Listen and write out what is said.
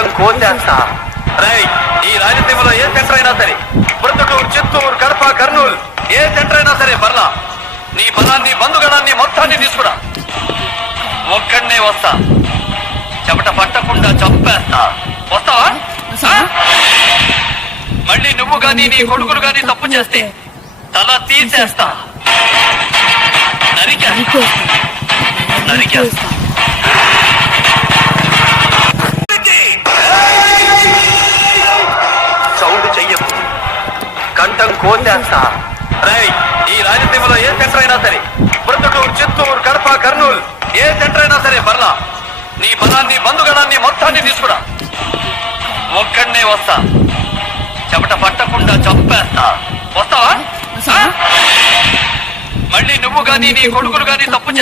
కంఠం కోసేస్తా. రై, ఈ రాయలసీమలో ఏ సెంటర్ అయినా సరే, ప్రొద్దుటూరు, చిత్తూరు, కడప, కర్నూలు, ఏ సెంటర్ అయినా సరే పర్లా. నీ బలాన్ని, బంధుగణాన్ని మొత్తాన్ని తీసుకురా. ఒక్కడనే వస్తా, చెమట పట్టకుండా చంపేస్తా. వస్తావా? మళ్ళీ నువ్వు గాని నీ కొడుకులు గాని తప్పు చేస్తే తల తీసేస్తా. నరికేస్తా. సౌండ్ చెయ్యకు, కంఠం కోసేస్తా. రై, ఈ రాయలసీమలో ఏ సెంటర్ అయినా సరే, ప్రొద్దుటూరు, చిత్తూరు, కడప, కర్నూలు, ఏ సెంటర్ అయినా సరే పర్లా. నీ బలాన్ని, బంధుగణాన్ని మొత్తాన్ని తీసుకురా. ఒక్కడనే వస్తా, చెమట పట్టకుండా చంపేస్తా. వస్తావా? మళ్ళీ నువ్వు గాని నీ కొడుకులు గాని తప్పు